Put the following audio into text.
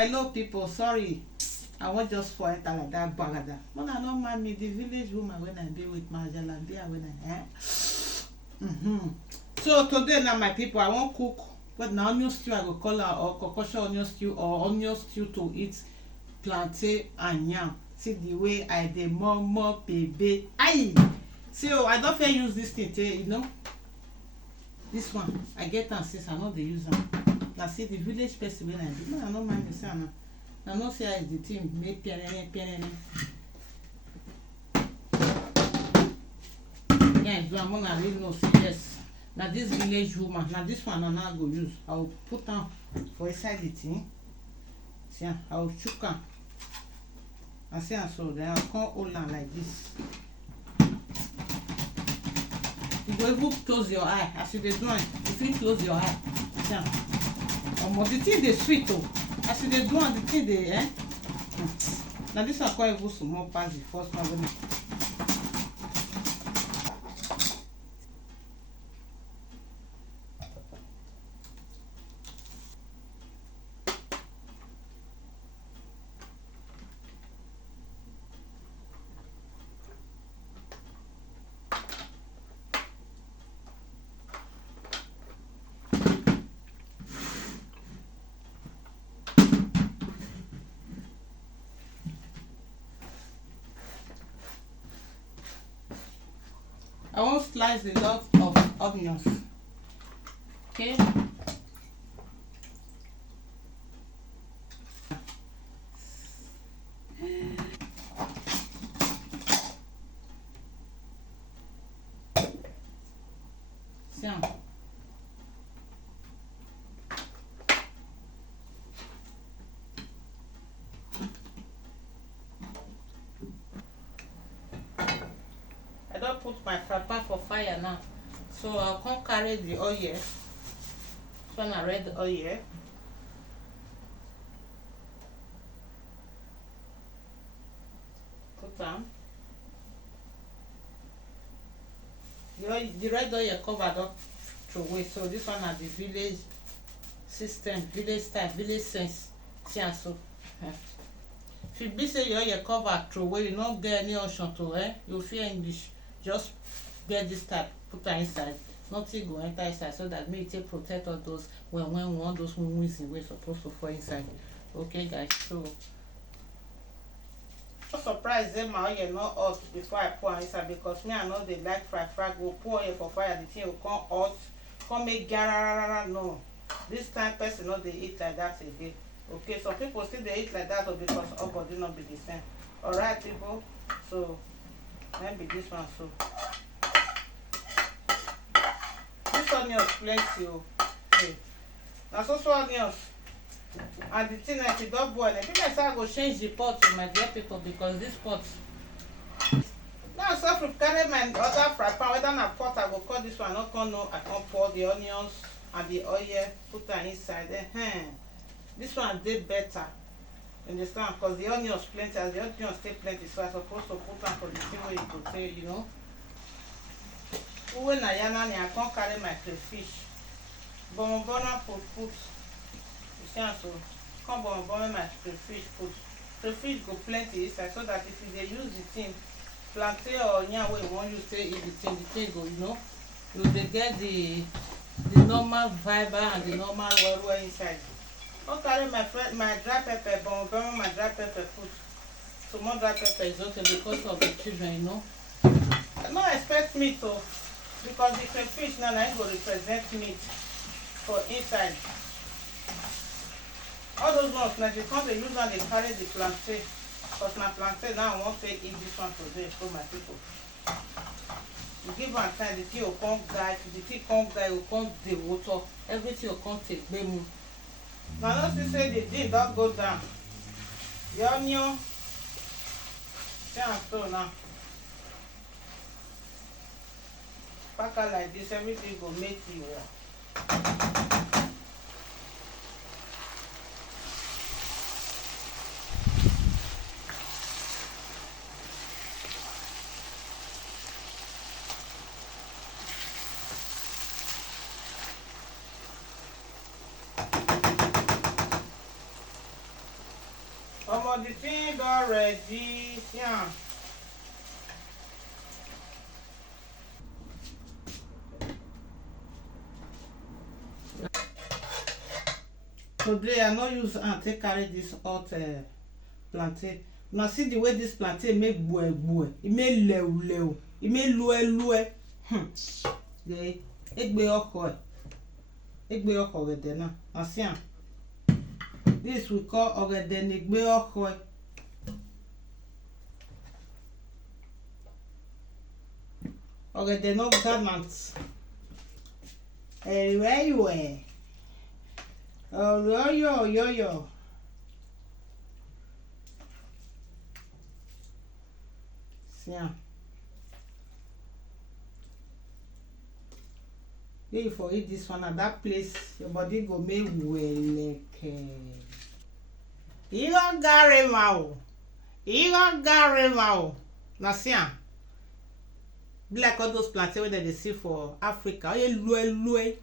hello people, sorry. I want just for enter like that bagada. When I don't mind me, the village woman when I be with Marjala, be when I So today now my people, I want cook but now onion stew I go call her or concussion onion stew or onion stew to eat plantain and yam. See the way I dey more baby. Aye! See I don't fit use this thing tey, you know. This one I get am since I know dey use am. Na see the village person when I be. No, I no mind me say na. I know say I the thing make pianene. Yeah, do am una really know say yes. Na this village woman, na this one I now go use. I will put am for inside the thing. See, I will chook am. I see am so then I come hold am like this. You go even close your eye as you dey do am. You fit close your eye. See am. Omo the thing dey sweet o. As you dey do am the thing dey na this one come even small pass the first one wey I wan slice a lot of onions. Okay. See am. I don put my fry pan for fire now, so I'll come carry the oil. This one na red oil. Put am. The red oil cover don throw away, so this one na the village system, village style, village sense. See am so. If e be say your oil cover throw away, you no get any option to you fear English, just get this type, put am inside. Nothing go enter inside, so that make it protect all those when we want those wins wey supposed to fall inside. Okay guys, so no surprise say my oil not hot before I pour am inside, because me I know dey like fry go pour oil for fire, the thing will come hot, come make gararara. No, this time person no dey eat like that again. Okay, some people still dey eat like that because our body not be the same. Alright people, so maybe this one so. This onions plenty o. Okay. Na so onions. And the thing like it don boil. I think I say I go change the pot to my dear people, because this pot. Now so if carry my other fry pan, whether na pot I go cut this one, not come no, I can pour the onions and the oil, put am inside. This one dey better. Understand? Because the onions plenty, as the onions stay plenty, so I supposed to put am for the thing where you go say, you know. When I can't carry my crayfish. Bonbon put. You see am so. Come bonbon my crayfish put. Crayfish go plenty inside, so that if you dey use the thing, plantain or yam wey you wan use take eat the thing go, you know, you dey get the normal fiber and the normal well inside. Don't carry my dry pepper, bonbon my dry pepper put. So more dry pepper is okay because of the children, you know. I don't expect meat to, because the crayfish now go represent meat for inside. All those ones now they come, they use and they carry the plantain. Because my plantain now I won't take eat this one today for my people. You give one time, the thing will come guide, the thing come guide, will come the water, everything will come take them. Now don't you say the thing don't go down. The onion, so now. Pack her like this, everything go make you omo, the thing don ready. Yeah. Today I no use hand take carry this hot plantain. Now see the way this plantain make bue, e make lew, e make lue. Yeah, egbe oko ogede na. Now see am. This we call ogede negbe oko. Ogede no gallant. Where you were? Oh, yo. See am. If you for eat this one at that place, your body go make weleke. Iro garema. Now see am. Be like all those plantain wey dem dey see for Africa. Oye lue.